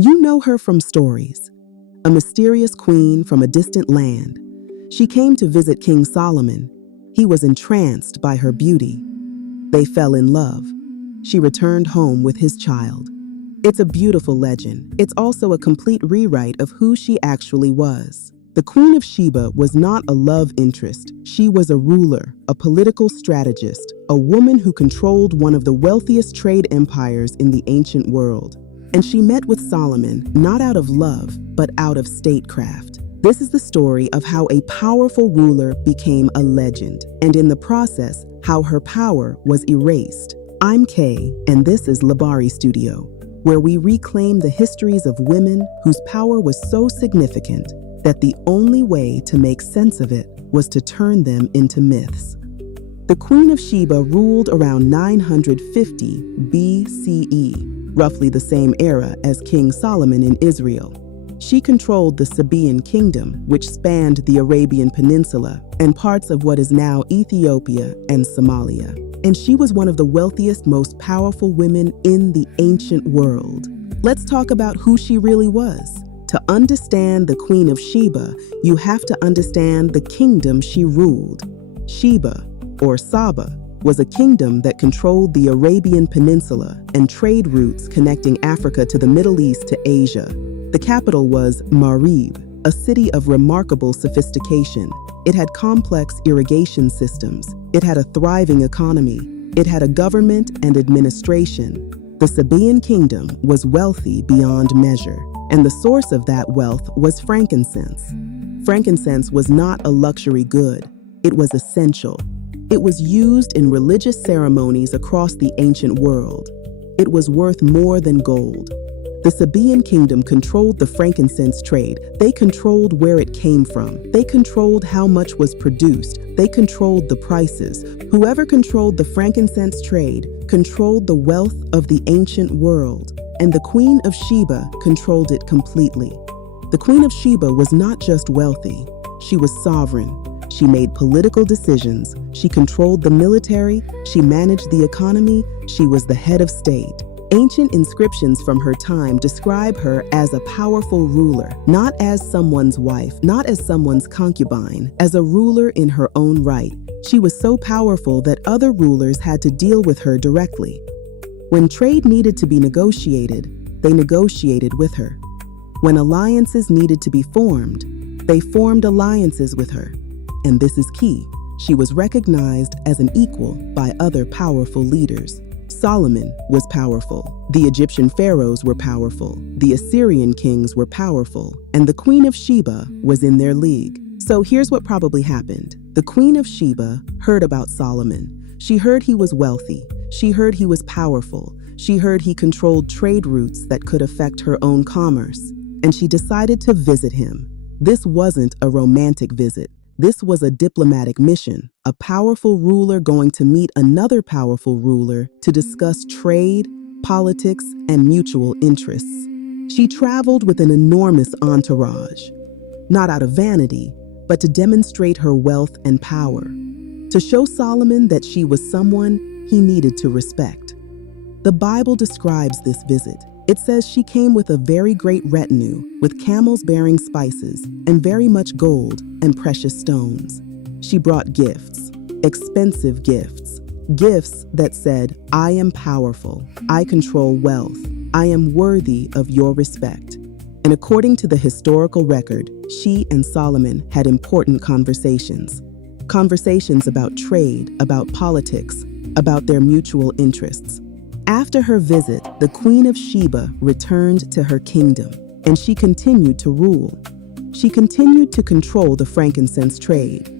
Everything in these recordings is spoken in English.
You know her from stories, a mysterious queen from a distant land. She came to visit King Solomon. He was entranced by her beauty. They fell in love. She returned home with his child. It's a beautiful legend. It's also a complete rewrite of who she actually was. The Queen of Sheba was not a love interest. She was a ruler, a political strategist, a woman who controlled one of the wealthiest trade empires in the ancient world. And she met with Solomon not out of love, but out of statecraft. This is the story of how a powerful ruler became a legend, and in the process, how her power was erased. I'm Kay, and this is Labari Studio, where we reclaim the histories of women whose power was so significant that the only way to make sense of it was to turn them into myths. The Queen of Sheba ruled around 950 BCE, roughly the same era as King Solomon in Israel. She controlled the Sabaean kingdom, which spanned the Arabian Peninsula and parts of what is now Ethiopia and Somalia. And she was one of the wealthiest, most powerful women in the ancient world. Let's talk about who she really was. To understand the Queen of Sheba, you have to understand the kingdom she ruled. Sheba, or Saba, was a kingdom that controlled the Arabian Peninsula and trade routes connecting Africa to the Middle East to Asia. The capital was Marib, a city of remarkable sophistication. It had complex irrigation systems. It had a thriving economy. It had a government and administration. The Sabaean kingdom was wealthy beyond measure, and the source of that wealth was frankincense. Frankincense was not a luxury good. It was essential. It was used in religious ceremonies across the ancient world. It was worth more than gold. The Sabaean kingdom controlled the frankincense trade. They controlled where it came from. They controlled how much was produced. They controlled the prices. Whoever controlled the frankincense trade controlled the wealth of the ancient world, and the Queen of Sheba controlled it completely. The Queen of Sheba was not just wealthy. She was sovereign. She made political decisions. She controlled the military. She managed the economy. She was the head of state. Ancient inscriptions from her time describe her as a powerful ruler, not as someone's wife, not as someone's concubine, as a ruler in her own right. She was so powerful that other rulers had to deal with her directly. When trade needed to be negotiated, they negotiated with her. When alliances needed to be formed, they formed alliances with her. And this is key. She was recognized as an equal by other powerful leaders. Solomon was powerful. The Egyptian pharaohs were powerful. The Assyrian kings were powerful. And the Queen of Sheba was in their league. So here's what probably happened. The Queen of Sheba heard about Solomon. She heard he was wealthy. She heard he was powerful. She heard he controlled trade routes that could affect her own commerce. And she decided to visit him. This wasn't a romantic visit. This was a diplomatic mission, a powerful ruler going to meet another powerful ruler to discuss trade, politics, and mutual interests. She traveled with an enormous entourage, not out of vanity, but to demonstrate her wealth and power, to show Solomon that she was someone he needed to respect. The Bible describes this visit. It says she came with a very great retinue, with camels bearing spices, and very much gold and precious stones. She brought gifts, expensive gifts, gifts that said, "I am powerful, I control wealth, I am worthy of your respect." And according to the historical record, she and Solomon had important conversations. Conversations about trade, about politics, about their mutual interests. After her visit, the Queen of Sheba returned to her kingdom, and she continued to rule. She continued to control the frankincense trade.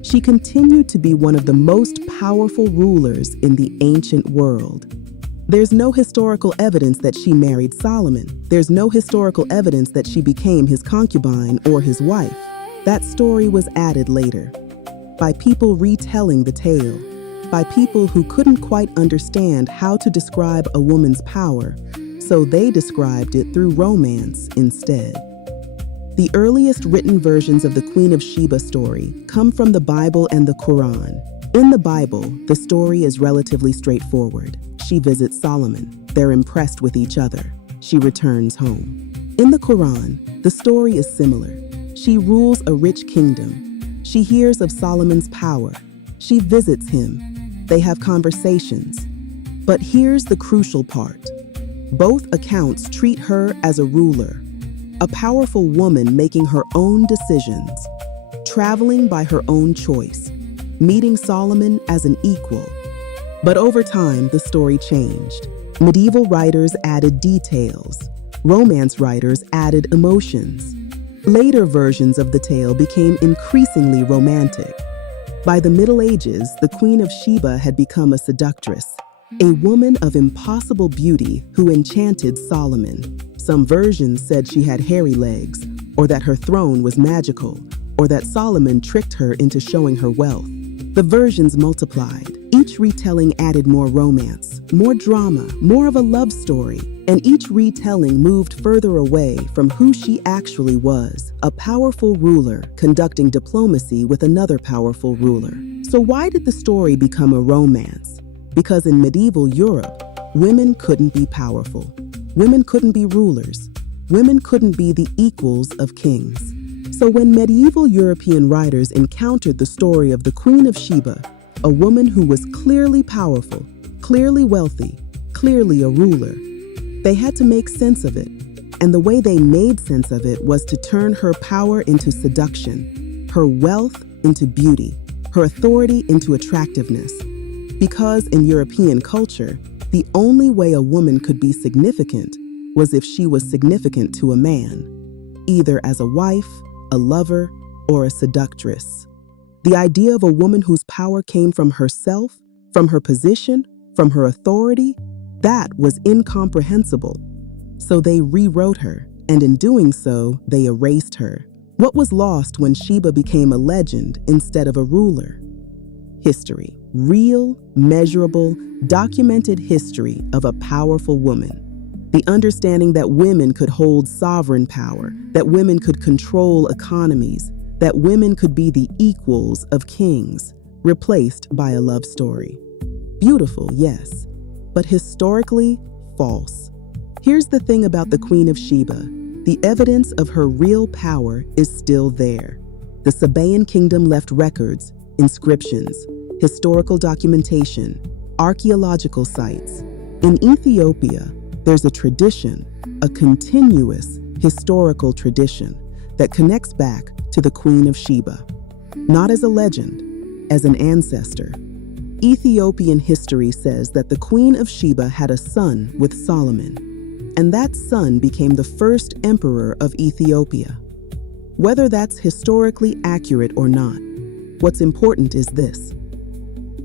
She continued to be one of the most powerful rulers in the ancient world. There's no historical evidence that she married Solomon. There's no historical evidence that she became his concubine or his wife. That story was added later, by people retelling the tale, by people who couldn't quite understand how to describe a woman's power, so they described it through romance instead. The earliest written versions of the Queen of Sheba story come from the Bible and the Quran. In the Bible, the story is relatively straightforward. She visits Solomon. They're impressed with each other. She returns home. In the Quran, the story is similar. She rules a rich kingdom. She hears of Solomon's power. She visits him. They have conversations. But here's the crucial part. Both accounts treat her as a ruler, a powerful woman making her own decisions, traveling by her own choice, meeting Solomon as an equal. But over time, the story changed. Medieval writers added details. Romance writers added emotions. Later versions of the tale became increasingly romantic. By the Middle Ages, the Queen of Sheba had become a seductress, a woman of impossible beauty who enchanted Solomon. Some versions said she had hairy legs, or that her throne was magical, or that Solomon tricked her into showing her wealth. The versions multiplied. Each retelling added more romance, more drama, more of a love story, and each retelling moved further away from who she actually was, a powerful ruler conducting diplomacy with another powerful ruler. So why did the story become a romance? Because in medieval Europe, women couldn't be powerful. Women couldn't be rulers. Women couldn't be the equals of kings. So when medieval European writers encountered the story of the Queen of Sheba, a woman who was clearly powerful, clearly wealthy, clearly a ruler, they had to make sense of it. And the way they made sense of it was to turn her power into seduction, her wealth into beauty, her authority into attractiveness. Because in European culture, the only way a woman could be significant was if she was significant to a man, either as a wife, a lover, or a seductress. The idea of a woman whose power came from herself, from her position, from her authority, that was incomprehensible. So they rewrote her, and in doing so, they erased her. What was lost when Sheba became a legend instead of a ruler? History. Real, measurable, documented history of a powerful woman. The understanding that women could hold sovereign power, that women could control economies, that women could be the equals of kings, replaced by a love story. Beautiful, yes, but historically false. Here's the thing about the Queen of Sheba. The evidence of her real power is still there. The Sabaean kingdom left records, inscriptions, historical documentation, archaeological sites. In Ethiopia, there's a tradition, a continuous historical tradition that connects back to the Queen of Sheba. Not as a legend, as an ancestor. Ethiopian history says that the Queen of Sheba had a son with Solomon, and that son became the first emperor of Ethiopia. Whether that's historically accurate or not, what's important is this.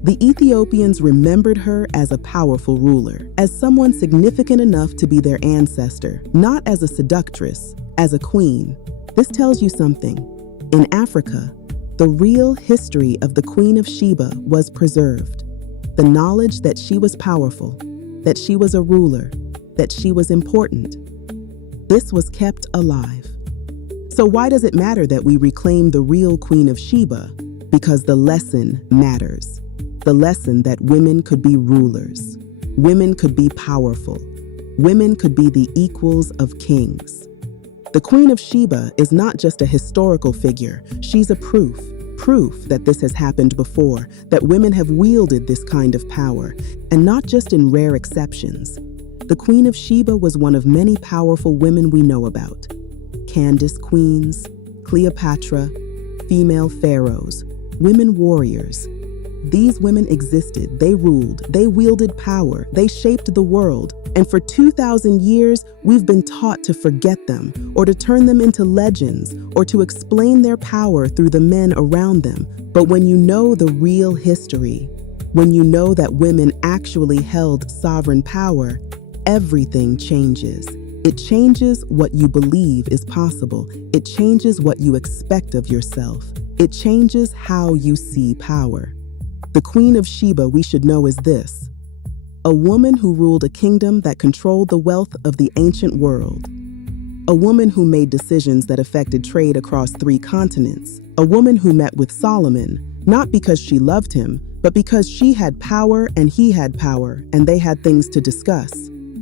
The Ethiopians remembered her as a powerful ruler, as someone significant enough to be their ancestor, not as a seductress, as a queen. This tells you something. In Africa, the real history of the Queen of Sheba was preserved. The knowledge that she was powerful, that she was a ruler, that she was important. This was kept alive. So why does it matter that we reclaim the real Queen of Sheba? Because the lesson matters. The lesson that women could be rulers, women could be powerful, women could be the equals of kings. The Queen of Sheba is not just a historical figure, she's a proof that this has happened before, that women have wielded this kind of power, and not just in rare exceptions. The Queen of Sheba was one of many powerful women we know about. Candace queens, Cleopatra, female pharaohs, women warriors. These women existed, they ruled, they wielded power, they shaped the world, and for 2,000 years, we've been taught to forget them, or to turn them into legends, or to explain their power through the men around them. But when you know the real history, when you know that women actually held sovereign power, everything changes. It changes what you believe is possible. It changes what you expect of yourself. It changes how you see power. The Queen of Sheba, we should know, is this: a woman who ruled a kingdom that controlled the wealth of the ancient world. A woman who made decisions that affected trade across 3 continents. A woman who met with Solomon, not because she loved him, but because she had power and he had power, and they had things to discuss.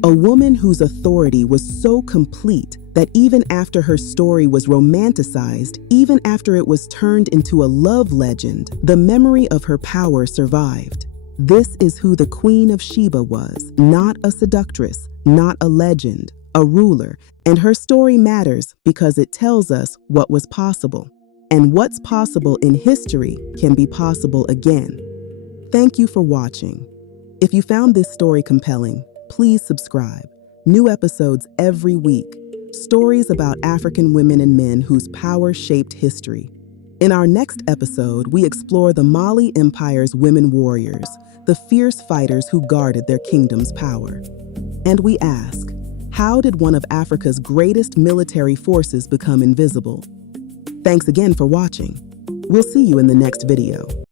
A woman whose authority was so complete that even after her story was romanticized, even after it was turned into a love legend, the memory of her power survived. This is who the Queen of Sheba was, not a seductress, not a legend, a ruler, and her story matters because it tells us what was possible. And what's possible in history can be possible again. Thank you for watching. If you found this story compelling, please subscribe. New episodes every week. Stories about African women and men whose power shaped history. In our next episode, we explore the Mali Empire's women warriors, the fierce fighters who guarded their kingdom's power. And we ask, how did one of Africa's greatest military forces become invisible? Thanks again for watching. We'll see you in the next video.